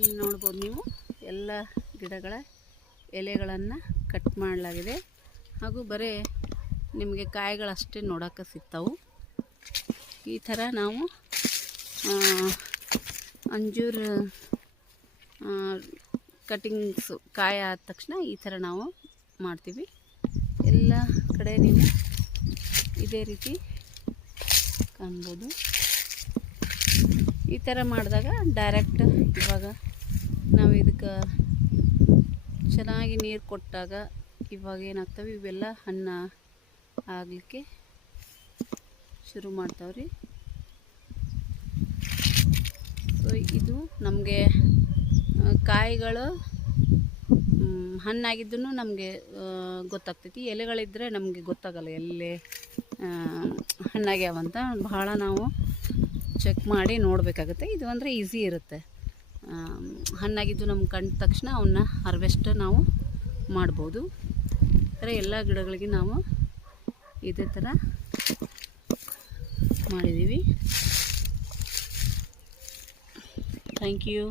ಇಲ್ಲಿ ನೋಡ್ಬೋದು ನೀವು ಎಲ್ಲ ಗಿಡಗಳ ಎಲೆಗಳನ್ನು ಕಟ್ ಮಾಡಲಾಗಿದೆ ಹಾಗೂ ಬರೀ ನಿಮಗೆ ಕಾಯಿಗಳಷ್ಟೇ ನೋಡೋಕೆ ಸಿಗ್ತಾವೆ. ಈ ಥರ ನಾವು ಅಂಜೂರ ಕಟಿಂಗ್ಸು ಕಾಯಿ ಆದ ತಕ್ಷಣ ಈ ಥರ ನಾವು ಮಾಡ್ತೀವಿ. ಎಲ್ಲ ಕಡೆ ನೀವು ಇದೇ ರೀತಿ ಕಾಣ್ಬೋದು. ಈ ಥರ ಮಾಡಿದಾಗ ಡೈರೆಕ್ಟ್ ಇವಾಗ ನಾವು ಇದಕ್ಕೆ ಚೆನ್ನಾಗಿ ನೀರು ಕೊಟ್ಟಾಗ ಇವಾಗ ಏನಾಗ್ತವೆ, ಇವೆಲ್ಲ ಹಣ್ಣು ಆಗಲಿಕ್ಕೆ ಶುರು ಮಾಡ್ತಾವ್ರಿ. ಸೊ ಇದು ನಮಗೆ ಕಾಯಿಗಳು ಹಣ್ಣಾಗಿದ್ದೂ ನಮಗೆ ಗೊತ್ತಾಗ್ತೈತಿ. ಎಲೆಗಳಿದ್ದರೆ ನಮಗೆ ಗೊತ್ತಾಗಲ್ಲ ಎಲ್ಲೇ ಹಣ್ಣಾಗ್ಯಾವಂತ. ಬಹಳ ನಾವು ಚೆಕ್ ಮಾಡಿ ನೋಡಬೇಕಾಗುತ್ತೆ. ಇದು ಅಂದರೆ ಈಸಿ ಇರುತ್ತೆ. ಹಣ್ಣಾಗಿದ್ದು ನಮ್ಗೆ ಕಂಡ ತಕ್ಷಣ ಅವನ್ನ ಹಾರ್ವೆಸ್ಟ್ ನಾವು ಮಾಡ್ಬೋದು. ಥರ ಎಲ್ಲ ಗಿಡಗಳಿಗೆ ನಾವು ಇದೇ ಥರ ಮಾಡಿದ್ದೀವಿ. Thank you.